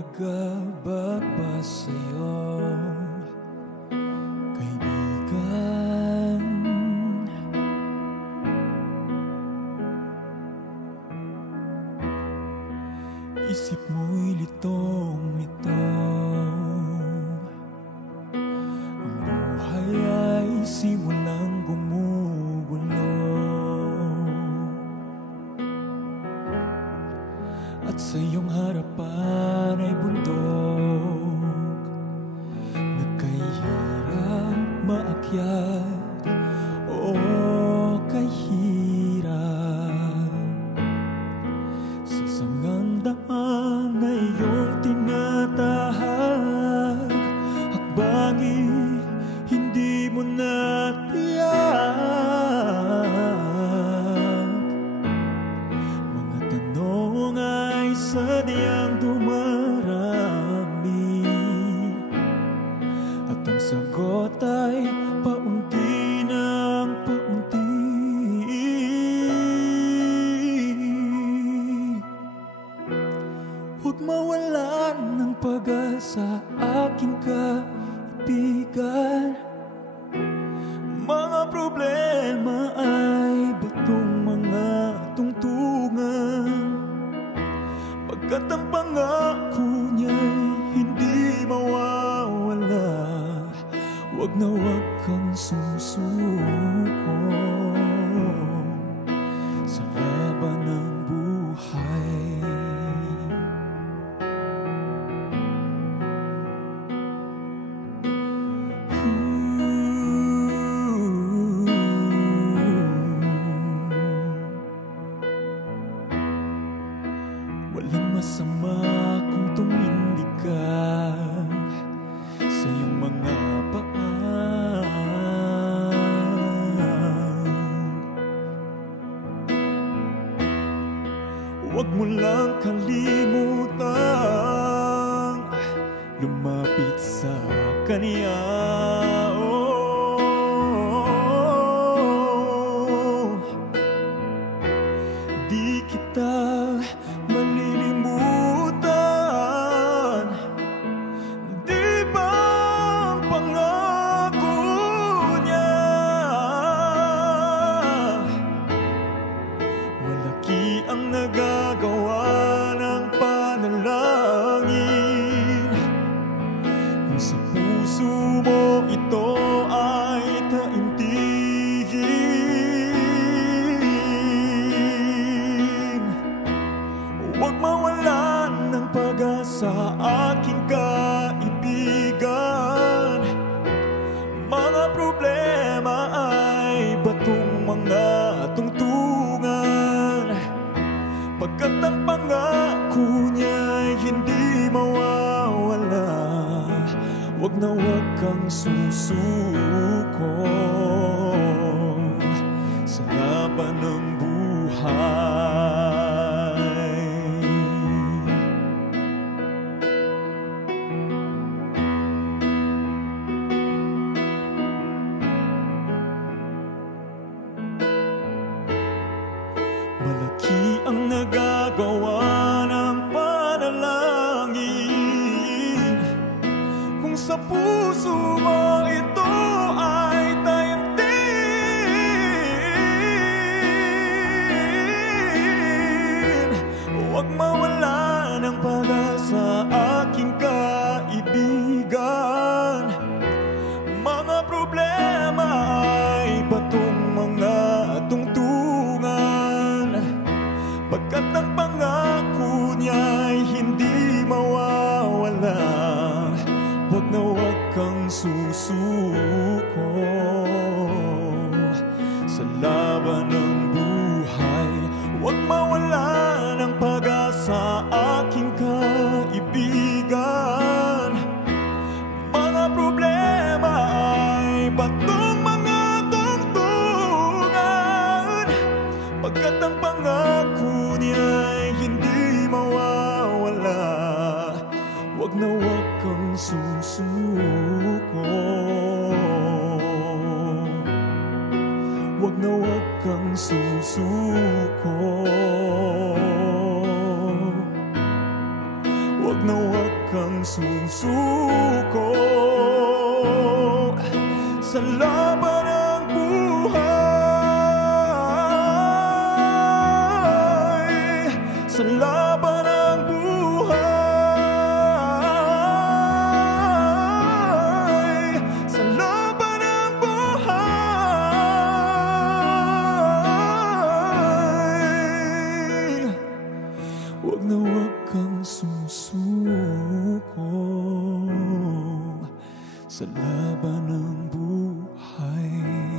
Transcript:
pagkababa sa'yo, kaibigan. Isip mo'y litong-litong, ang buhay ay simulang gumugulo, at sa iyong harapan ay bundok na kahirap maakyat, o kahirap. Sa sangang daan na iyong tinatahak, hakbangin hindi mo na tiyak. Mga tanong ay sadyang dumarami, at ang sagot ay paunti ng paunti. Huwag mawalan ng pag-asa, aking kaibigan. Mga problema ay batong mga tungtungan, pagkat ang pangako niya'y hindi mawawala. Huwag na huwag kang susuko sa laban ng buhay. Walang masama kung tumindi ka sa iyong mga paan. Huwag mo lang kalimutang lumapit sa Kanya. Di kita malilimutan, di ba ang pangako niya? Malaki ang nagagawa ng panalangin, kung sa puso mo ito ay taimtigin. Huwag mawalan ng pag-asa, aking kaibigan. Mga problema ay batong mga tungtungan, pagkat ang pangako niya'y hindi mawawala. Huwag na huwag kang susuko sa laban ng buhay. Malaki ang nagagawa ng panalangin, kung sa puso mo ito ay taimtim. Huwag mawala ng pag-asa, aking kaibigan. Mga problema ay batong mga tungtungan, pagkat ang pangako niya'y hindi mawawala. Huwag na huwag kang susuko sa laban ng buhay. Huwag mawala ng pag-asa, aking kaibigan. Mga problema ay batong mga tungtungan, pagkat ang pangako niya'y hindi mawawala. Huwag na huwag kang susuko. susuko sa laban ng buhay, sa laban ng buhay, sa laban ng buhay. Huwag na huwag kang susuko sa laban ng buhay.